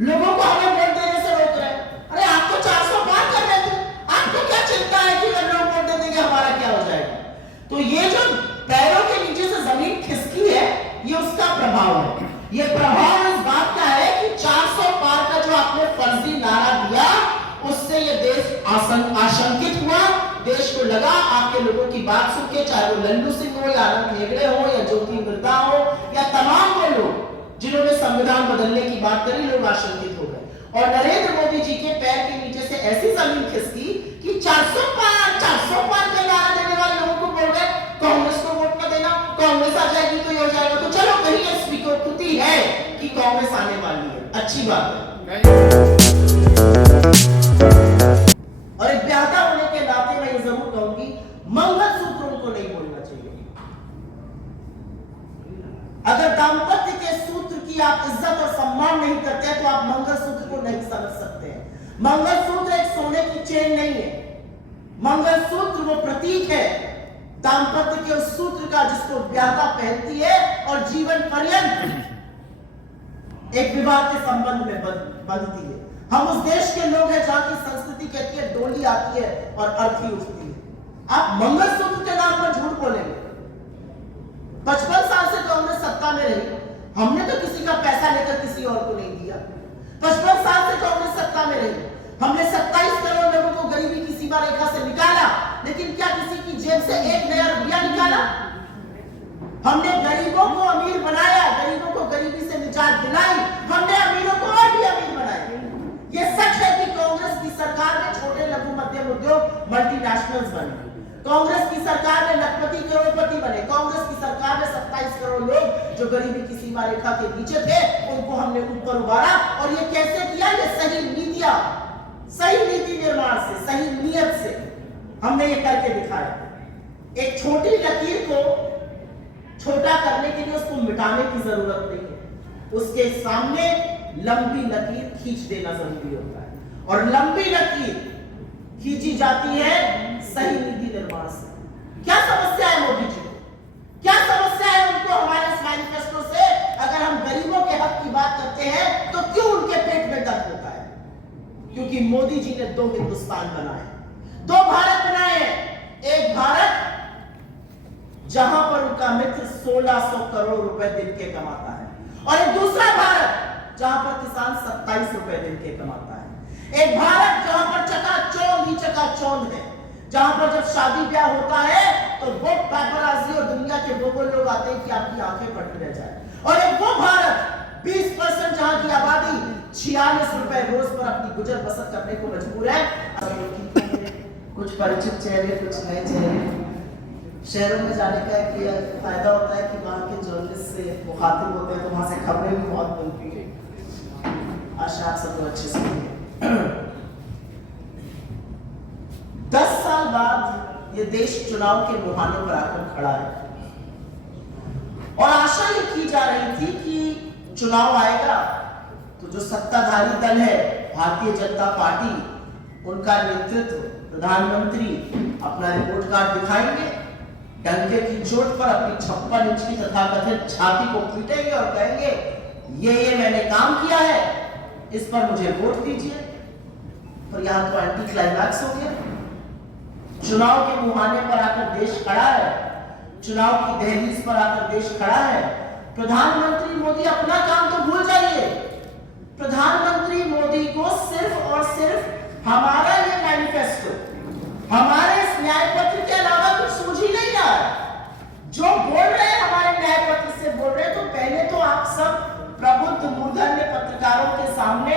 लोगों को हमें वोट देने से रोक रहे हैं। अरे आपको 400 पार करने थे, आपको क्या चिंता है कि अगर लोग वोट दे देंगे हमारा क्या हो जाएगा। तो ये जो पैरों के नीचे से जमीन खिसकी है, ये उसका प्रभाव है। ये प्रभाव इस बात का है कि 400 पार का जो आपने फर्जी नारा दिया, उससे ये देश आशंकित हुआ। देश को लगा आपके लोगों की बात सुन के, चाहे वो लल्लू सिंह हो या आनंद हेगड़े हो या ज्योति मिर्धा हो या तमाम वो लोग जिन्होंने संविधान बदलने की बात करी, लोग आशंकित हो गए। और नरेंद्र मोदी जी के पैर के नीचे से ऐसी जमीन खिसकी कि 400 पार का नारा देने वाले लोगों को बोल गए कांग्रेस को वोट न देना, कांग्रेस आ जाएगी तो ये हो जाएगा। तो चलो कहीं स्वीकृति है कि कांग्रेस आने वाली है, अच्छी बात है। और एक ब्याहता होने के नाते मैं ये जरूर कहूंगी, मंगलसूत्र उनको नहीं बोलना चाहिए। अगर दाम्पत्य के सूत्र की आप इज्जत और सम्मान नहीं करते हैं तो आप मंगलसूत्र को नहीं समझ सकते हैं। मंगलसूत्र एक सोने की चेन नहीं है, मंगलसूत्र वो प्रतीक है दाम्पत्य के उस सूत्र का जिसको ब्याहता पहनती है और जीवन पर्यंत एक विवाह के संबंध में बंधती है। हम उस देश के लोग हैं जहां की संस्कृति कहती है डोली आती है और अर्थी उठती है। आप मंगलसूत्र के नाम पर झूठ बोलेंगे। 55 साल से कांग्रेस सत्ता में रही, हमने तो किसी का पैसा लेकर किसी और को नहीं दिया। 55 साल से कांग्रेस सत्ता में रही, हमने 27 करोड़ लोगों को गरीबी की सीमा रेखा से निकाला, लेकिन क्या किसी की जेब से एक नया रुपया निकाला? हमने गरीबों को अमीर बनाया, गरीबों को गरीबी से निजात दिलाई, हमने अमीरों को और भी अमीर बनाया। ये सच है कि कांग्रेस की सरकार में छोटे लघु मध्यम उद्योग मल्टीनेशनल्स बने, कांग्रेस की सरकार में लखपति करोड़पति बने, कांग्रेस की सरकार में 27 करोड़ लोग जो गरीबी की सीमा रेखा के नीचे थे उनको हमने ऊपर उबारा। और ये कैसे किया? ये सही नीतियां, सही नीति निर्माण से, सही नियत से हमने ये करके दिखाया। एक छोटी लकीर को छोटा करने के लिए उसको मिटाने की जरूरत नहीं है, उसके सामने लंबी लकीर खींच देना जरूरी होता है। और लंबी लकीर खींची जाती है सही नीति निर्माण से। क्या समस्या है मोदी जी को? क्या समस्या है उनको हमारे इस मैनिफेस्टो से? अगर हम गरीबों के हक की बात करते हैं तो क्यों उनके पेट में दर्द होता है? क्योंकि मोदी जी ने 2 हिंदुस्तान बनाए, 2 भारत बनाए। एक भारत जहां पर उनका मित्र 1600 करोड़ रुपए दिन के कमाता है, और एक दूसरा भारत जहां पर किसान 27 रुपए दिन के कमाता है। एक भारत जहां पर चकाचौंध ही चकाचौंध है, जहां पर जब शादी ब्याह होता है तो वो पेपराजी और दुनिया के वो लोग आते हैं कि आपकी आंखें फटी रह जाए। और एक वो भारत 20% जहां की आबादी 46 रुपए रोज पर अपनी गुजर बसर करने को मजबूर है। कुछ परिचित चेहरे, कुछ नए चेहरे। शहरों में जाने का एक फायदा होता है कि वहां के जर्नलिस्ट से मुखातिब होते हैं तो वहां से खबरें भी बहुत मिलती है। आशा आप सबको अच्छे से 10 साल बाद ये देश चुनाव के मुहाने पर आकर खड़ा है और आशा ये की जा रही थी कि चुनाव आएगा तो जो सत्ताधारी दल है भारतीय जनता पार्टी, उनका नेतृत्व प्रधानमंत्री अपना रिपोर्ट कार्ड दिखाएंगे, डंके की चोट पर अपनी 56 इंच की तथाकथित छाती को पीटेंगे और कहेंगे ये मैंने काम किया है, इस पर मुझे वोट दीजिए। पर यहां तो एंटी क्लाइमैक्स हो गया। चुनाव के मुहाने पर आकर देश खड़ा है, चुनाव की दहलीज पर आकर देश खड़ा है। प्रधानमंत्री मोदी अपना काम तो भूल जाइए, प्रधानमंत्री मोदी को सिर्फ और सिर्फ हमारा ये मैनिफेस्टो, हमारे इस न्याय पत्र के अलावा कुछ सूझ ही नहीं रहा है। जो बोल रहे हैं हमारे न्याय पत्र से बोल रहे हैं, तो पहले तो आप सब प्रबुद्ध मूर्धन्य पत्रकारों के सामने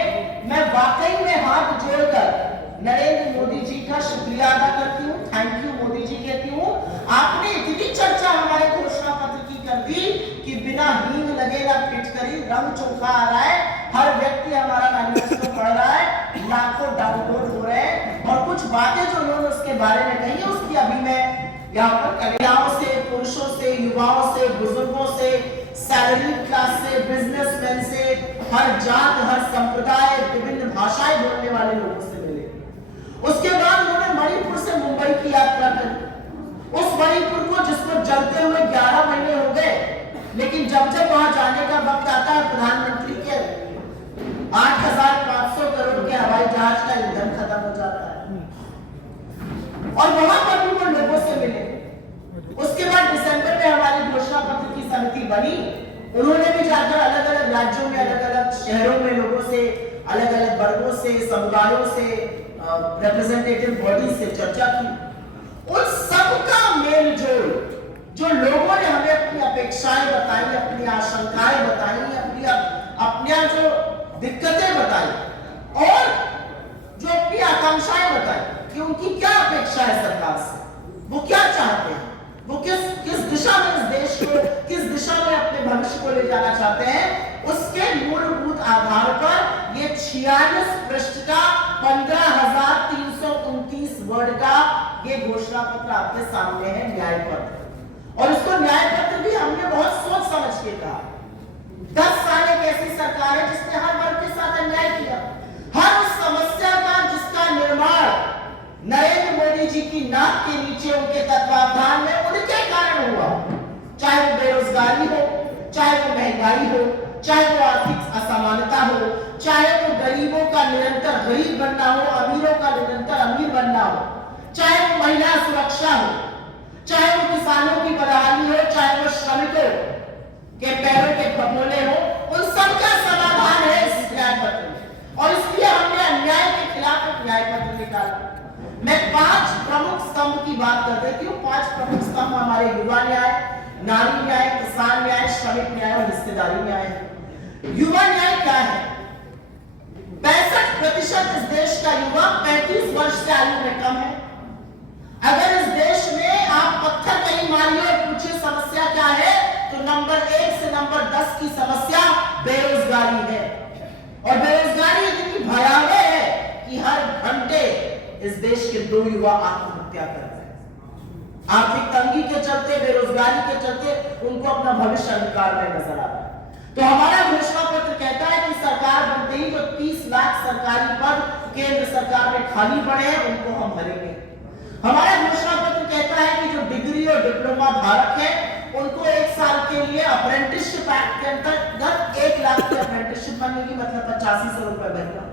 मैं वाकई में हाथ जोड़कर नरेंद्र मोदी जी का शुक्रिया अदा करती हूँ, थैंक यू मोदी जी कहती हूँ। आपने इतनी चर्चा हमारे घोषणा पत्र की कर दी कि बिना हींग लगे ना फिटकरी रंग चोखा आ रहा है, हर व्यक्ति हमारा मैनिफेस्टो पढ़ रहा है, लाखों डाउनलोड हो रहे हैं। और कुछ बातें जो उन्होंने उसके बारे में कही है उसकी अभी मैं यहाँ पर कन्याओं से, पुरुषों से, युवाओं से, बुजुर्गों से, सैलरी क्लास से, बिजनेसमैन से, हर जात, हर संप्रदाय, विभिन्न भाषाएं बोलने वाले लोगों से मिले। उसके बाद उन्होंने मणिपुर से मुंबई की यात्रा करी। उस मणिपुर को जिसको जलते हुए 11 महीने हो गए, लेकिन जब जब वहां जाने का वक्त आता है प्रधानमंत्री के 8,000 जहाज का ईंधन खत्म हो जाता है। और वहां पर भी वो लोगों से मिले। उसके बाद दिसंबर में हमारी घोषणा पत्र की समिति बनी। उन्होंने भी जाकर अलग अलग राज्यों में, अलग अलग शहरों में लोगों से, अलग अलग वर्गों से, समुदायों से, रिप्रेजेंटेटिव बॉडी से चर्चा की। उन सबका मेल जोल, जो लोगों ने हमें अपनी अपेक्षाएं बताई, अपनी आशंकाएं बताई, अपनी जो दिक्कतें बताई और जो अपनी आकांक्षाएं बताई कि उनकी क्या अपेक्षा है सरकार से, वो क्या चाहते हैं, वो किस दिशा में इस देश को, किस दिशा में अपने भविष्य को ले जाना चाहते हैं, उसके मूलभूत आधार पर ये 46 पृष्ठ का 15,329 वर्ड का ये घोषणा पत्र आपके सामने है, न्याय पत्र। और इसको न्याय पत्र भी हमने बहुत सोच समझ के कहा। 10 साल एक ऐसी सरकार है जिसने हर वर्ग के साथ अन्याय किया। हर उस समस्या का जिसका निर्माण नरेंद्र मोदी जी की नाक के नीचे उनके तत्वावधान में उनके कारण हुआ, चाहे वो बेरोजगारी हो, चाहे वो महंगाई हो, चाहे वो आर्थिक असमानता हो, चाहे वो गरीबों का निरंतर गरीब बनना हो, अमीरों का निरंतर अमीर बनना हो, चाहे वो महिला सुरक्षा हो, चाहे वो किसानों की बदहाली हो, चाहे वो श्रमिकों के पैरों के फपोले हो, उन सबका समाधान है इस न्याय पत्र में। और इसलिए हमने अन्याय के खिलाफ एक न्याय पत्र निकाला। मैं 5 प्रमुख स्तंभ की बात कर देती हूँ। 5 प्रमुख स्तंभ हमारे युवा न्याय, नारी न्याय, किसान न्याय, श्रमिक न्याय और हिस्सेदारी न्याय है। युवा न्याय क्या है? 65% इस देश का युवा 35 वर्ष से आयु में कम है। अगर इस देश में आप पत्थर कहीं मारिए और पूछिए समस्या क्या है, तो नंबर 1 से नंबर 10 की समस्या बेरोजगारी है। और बेरोजगारी इतनी भयावह है कि हर घंटे इस देश के 2 युवा आत्महत्या कर रहे हैं। आर्थिक तंगी के चलते, बेरोजगारी के चलते उनको अपना भविष्य अंधकार में नजर आ रहा है। तो हमारा घोषणा पत्र कहता है कि सरकार बनते ही जो 30 लाख सरकारी पद केंद्र सरकार में खाली पड़े हैं उनको हम भरेंगे। हमारा घोषणा पत्र कहता है कि जो डिग्री और डिप्लोमा धारक है उनको 1 साल के लिए अप्रेंटिसशिप एक्ट के अंतर्गत 1 लाख की अप्रेंटिसशिप बनेगी, मतलब 8500 रुपए बनेगा।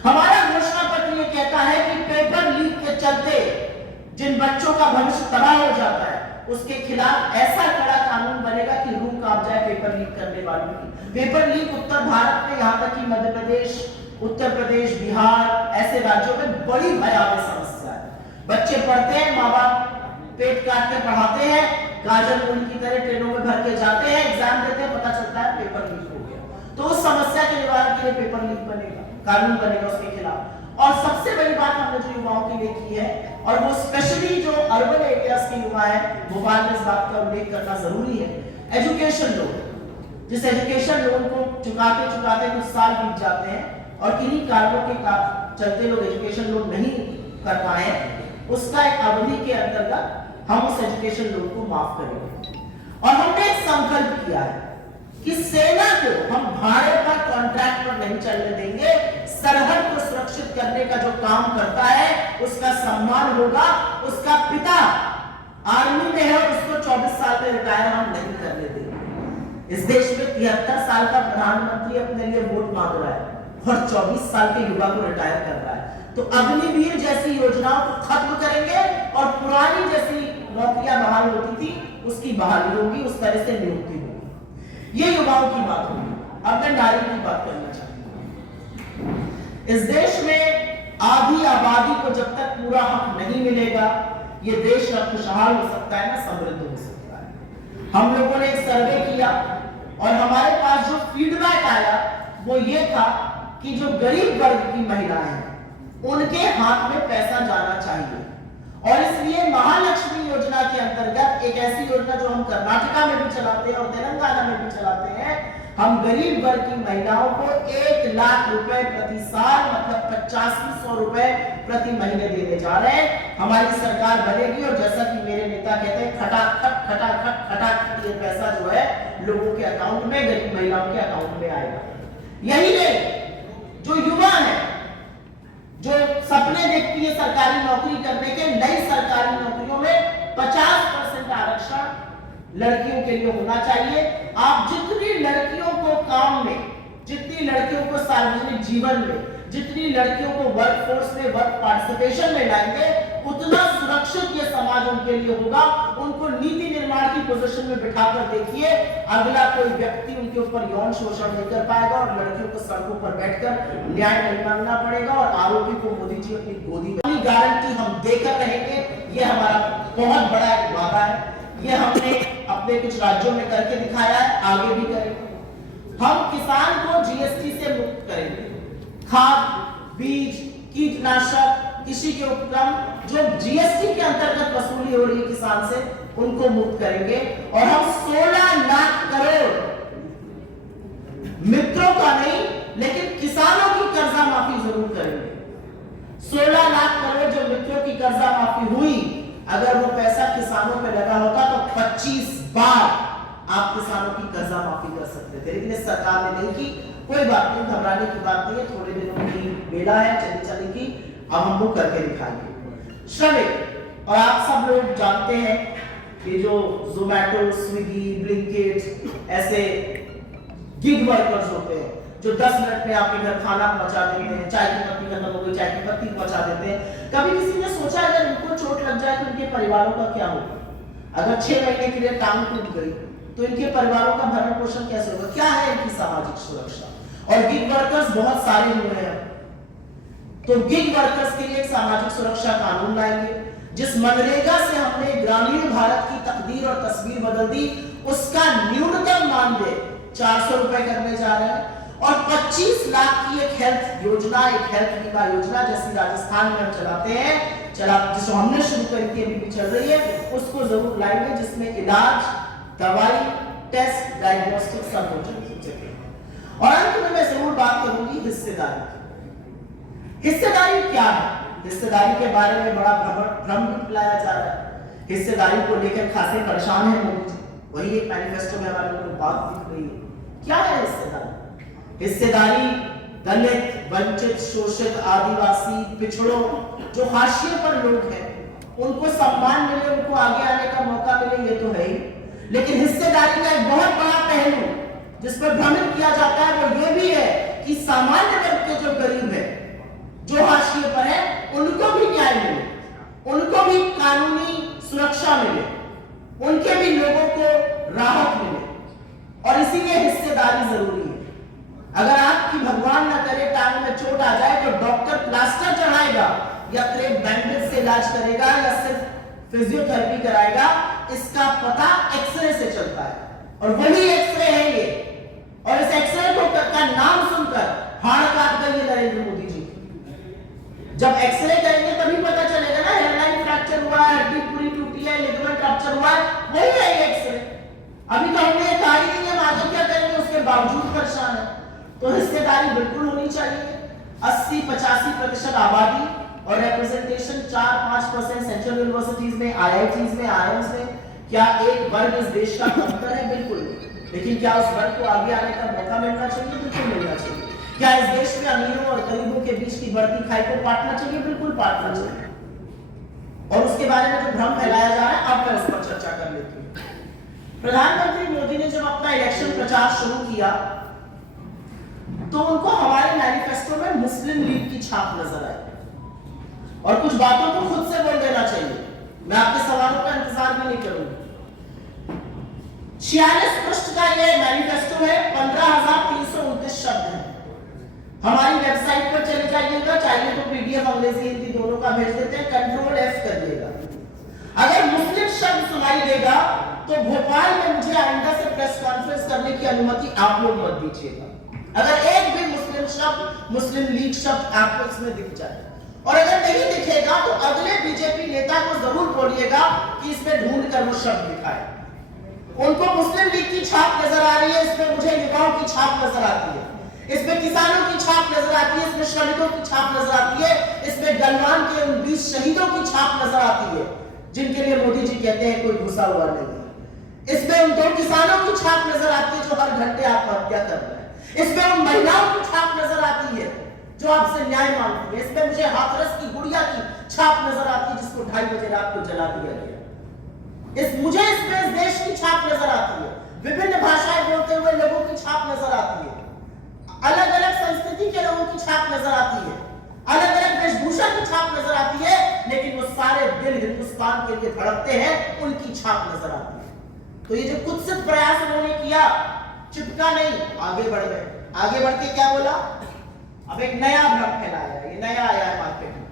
हमारा घोषणा पत्र ये कहता है कि पेपर लीक के चलते जिन बच्चों का भविष्य तबाह हो जाता है उसके खिलाफ ऐसा कड़ा कानून बनेगा कि रूह कांप जाए पेपर लीक करने वालों की। पेपर लीक उत्तर भारत में, यहाँ तक कि मध्य प्रदेश, उत्तर प्रदेश, बिहार ऐसे राज्यों में बड़ी भयावह समस्या है। बच्चे पढ़ते हैं, माँ बाप पेट काट के पढ़ाते हैं, गाजर मूली की तरह ट्रेनों में भर के जाते हैं, एग्जाम देते हैं, पता चलता है पेपर लीक हो गया। तो उस समस्या के निवारण के लिए पेपर लीक बनेगा, कानून बनेगा उसके खिलाफ। और सबसे बड़ी बात हमने जो युवाओं के लिए की है, और वो स्पेशली जो अर्बन एरियाज के युवा है, भोपाल में इस बात का उल्लेख करना जरूरी है, एजुकेशन लोन। जिस एजुकेशन लोन को चुकाते चुकाते कुछ साल बीत जाते हैं और किन्हीं कारणों के चलते लोग एजुकेशन लोन नहीं कर पाए, उसका एक अवधि के अंतर्गत हम उस एजुकेशन लोन को माफ करेंगे। और हमने एक संकल्प किया है कि सेना को हम भाड़े पर, कॉन्ट्रैक्ट पर नहीं चलने देंगे। सरहद को सुरक्षित करने का जो काम करता है उसका सम्मान होगा। उसका पिता आर्मी में है और उसको 24 साल में रिटायर हम नहीं करने देंगे। इस देश में 73 साल का प्रधानमंत्री अपने लिए वोट मांग रहा है और 24 साल के युवा को रिटायर कर रहा है। तो अग्निवीर जैसी योजनाओं को खत्म करेंगे और पुरानी जैसी नौकरियां बहाल होती थी उसकी बहाली होगी, उस तरह से नियुक्ति होगी। ये युवाओं की बात होगी। अब मैं नारी की बात करना चाहती हूँ। इस देश में आधी आबादी को जब तक पूरा हक नहीं मिलेगा, ये देश न खुशहाल हो सकता है न समृद्ध हो सकता है। हम लोगों ने एक सर्वे किया और हमारे पास जो फीडबैक आया वो ये था कि जो गरीब वर्ग की महिलाएं हैं उनके हाथ में पैसा जाना चाहिए। और इसलिए महालक्ष्मी योजना के अंतर्गत एक ऐसी योजना जो हम कर्नाटका में भी चलाते हैं और तेलंगाना में भी चलाते हैं, हम गरीब वर्ग की महिलाओं को 1 लाख रुपए प्रति साल, मतलब 8500 रुपए प्रति महीने देने जा रहे हैं। हमारी सरकार बनेगी और जैसा कि मेरे नेता कहते हैं, खटाखट खटाखट खटाखट ये पैसा जो है लोगों के अकाउंट में, गरीब महिलाओं के अकाउंट में आएगा। यही नहीं, जो युवा है, जो सपने देखती है सरकारी नौकरी करने के, नई सरकारी नौकरियों में 50% आरक्षण लड़कियों के लिए होना चाहिए। आप जितनी लड़कियों को काम में, जितनी लड़कियों को सार्वजनिक जीवन में जितनी लड़कियों को वर्कफोर्स में, वर्क पार्टिसिपेशन में लाएंगे, उतना सुरक्षित ये समाज उनके लिए होगा। उनको नीति निर्माण की पोजीशन में बिठाकर देखिए, अगला कोई व्यक्ति उनके ऊपर यौन शोषण नहीं कर पाएगा और लड़कियों को सड़कों पर बैठकर न्याय नहीं मांगना पड़ेगा और आरोपी को मोदी जी अपनी गोदी में गारंटी हम देकर रहेंगे। ये हमारा बहुत बड़ा एक वादा है, ये हमने अपने कुछ राज्यों में करके दिखाया है, आगे भी करेंगे। हम किसान को जीएसटी से मुक्त करेंगे, खाद, बीज, कीटनाशक, कृषि के उपकरण जो जीएसटी के अंतर्गत वसूली हो रही है किसान से, उनको मुक्त करेंगे और हम 16 लाख करोड़ मित्रों का नहीं लेकिन किसानों की कर्जा माफी जरूर करेंगे। 16 लाख करोड़ जो मित्रों की कर्जा माफी हुई, अगर वो पैसा किसानों पे लगा होता तो 25 बार आप किसानों की कर्जा माफी कर सकते थे, लेकिन इस सरकार ने नहीं की। कोई बात नहीं, घबराने की बात नहीं है, थोड़े दिनों की बेला है, चलेगी, अब हम वो करके दिखाएंगे। श्रमिक, और आप सब लोग जानते हैं कि जो जोमैटो, स्विगी, ब्लिंकिट ऐसे गिग वर्कर्स होते हैं जो 10 मिनट में आपके घर खाना पहुंचा देते हैं, चाय की पत्ती खत्म हो गई, चाय की पत्ती पहुंचा देते हैं। कभी किसी ने सोचा अगर इनको चोट लग जाए तो इनके परिवारों का क्या होगा? अगर 6 महीने के लिए टांग टूट गई तो इनके परिवारों का भरण पोषण कैसे होगा? क्या है इनकी सामाजिक सुरक्षा? और गिग वर्कर्स बहुत सारे हुए हैं, तो गिग वर्कर्स के लिए एक सामाजिक सुरक्षा कानून लाएंगे। जिस मनरेगा से हमने ग्रामीण भारत की तकदीर और तस्वीर बदल दी, उसका न्यूनतम मानदेय 400 रुपए करने जा रहे हैं और 25 लाख की एक हेल्थ योजना, एक हेल्थ बीमा योजना जैसी राजस्थान में हम चलाते हैं, जिसको हमने शुरू करी थी, अभी भी चल रही है, उसको जरूर लाएंगे, जिसमें इलाज, दवाई, टेस्ट, डायग्नोस्टिक सब हो जाएंगे। और अंत में मैं जरूर बात करूंगी हिस्सेदारी की। हिस्सेदारी क्या है? हिस्सेदारी के बारे में बड़ा भ्रम फैलाया जा रहा है। हिस्सेदारी को लेकर खासे परेशान है मोदी जी, वही एक मैनिफेस्टो में हमारे को बात दिख रही है। क्या है हिस्सेदारी? हिस्सेदारी दलित, वंचित, शोषित, आदिवासी, पिछड़ों, जो हाशिए पर लोग हैं, उनको सम्मान मिले, उनको आगे आने का मौका मिले, ये तो है ही। लेकिन हिस्सेदारी का एक बहुत बड़ा पहलू जिस पर भ्रमित किया जाता है वो ये भी है कि सामान्य वर्ग के जो गरीब है, जो हाशिए पर है, उनको भी न्याय मिले, उनको भी कानूनी सुरक्षा मिले, उनके भी लोगों को राहत मिले, और इसीलिए हिस्सेदारी जरूरी है। अगर आपकी भगवान न करे टांग में चोट आ जाए तो डॉक्टर प्लास्टर चढ़ाएगा या क्रेप बैंडेज से इलाज करेगा या सिर्फ फिजियोथेरेपी कराएगा, इसका पता एक्सरे से चलता है, और वही एक्सरे है ये। और इस एक्सरे को का नाम सुनकर हाड़ काट गई नरेंद्र मोदी जी। जब एक्सरे करेंगे तभी पता चलेगा ना, हेयरलाइन फ्रैक्चर हुआ है, हड्डी पूरी टूटी है, लिगामेंट रप्चर हुआ है, वही है ये एक्सरे। अभी तो हमने कहा ही नहीं है, आगे क्या करेंगे, उसके बावजूद परेशान है। तो हिस्सेदारी बिल्कुल होनी चाहिए। 80-85% आबादी और रिप्रेजेंटेशन 4-5% सेंट्रल यूनिवर्सिटीज में, IITs में, IIMs में। क्या एक वर्ग इस देश का कमतर है? बिल्कुल, लेकिन क्या उस वर्ग को आगे आने का मौका मिलना चाहिए? बिल्कुल मिलना चाहिए। क्या इस देश में अमीरों और गरीबों के बीच की बढ़ती खाई को पाटना चाहिए? बिल्कुल पाटना चाहिए। और उसके बारे में जो भ्रम फैलाया जा रहा है, अब मैं उस पर चर्चा कर लेती हूँ। प्रधानमंत्री मोदी ने जब अपना इलेक्शन प्रचार शुरू किया तो उनको हमारे मैनिफेस्टो में मुस्लिम लीग की छाप नजर आई, और कुछ बातों को खुद से बोल देना चाहिए, मैं आपके सवालों का इंतजार भी नहीं करूंगा। 46 पृष्ठ का ये मैनिफेस्टो है, 15,329 शब्द हैं। हमारी वेबसाइट पर चले जाइएगा, चाहिए तो PDF अंग्रेजी हिंदी दोनों का भेज देते हैं, Ctrl F करिएगा। अगर मुस्लिम शब्द सुनाई देगा तो भोपाल में मुझे आइंदा से प्रेस कॉन्फ्रेंस करने की अनुमति आप लोग मत दीजिएगा। अगर एक भी मुस्लिम शब्द, मुस्लिम लीग शब्द आपको इसमें दिख जाए, और अगर नहीं दिखेगा तो अगले बीजेपी नेता को जरूर बोलिएगा कि इसमें ढूंढ कर वो शब्द दिखाए। उनको मुस्लिम लीग की छाप नजर आ रही है, इसमें मुझे युवाओं की छाप नजर आती है, इसमें किसानों की छाप नजर आती है, इसमें श्रमिकों की छाप नजर आती है, इसमें गलवान के उन 20 शहीदों की छाप नजर आती है जिनके लिए मोदी जी कहते हैं कोई घुसा हुआ नहीं है। इसमें उन 2 किसानों की छाप नजर आती है जो हर घंटे आत्महत्या कर रहे हैं। इसमें उन महिलाओं की छाप नजर आती है जो आपसे न्याय मांगती है। इसमें मुझे हाथरस की गुड़िया की छाप नजर आती है जिसको 2:30 बजे रात को जला दिया गया। मुझे इसमें इस देश की छाप नजर आती है, विभिन्न भाषाएं बोलते हुए लोगों की छाप नजर आती है, अलग अलग संस्कृति के लोगों की छाप नजर आती है, अलग अलग वेशभूषा की छाप नजर आती है, लेकिन वो सारे दिल हिंदुस्तान के लिए धड़कते हैं, उनकी छाप नजर आती है। तो ये जो कुत्सित प्रयास उन्होंने किया, चिपका नहीं, आगे बढ़ गए। आगे बढ़ के क्या बोला, अब एक नया भ्रम फैलाया, ये नया आया है मार्केट में,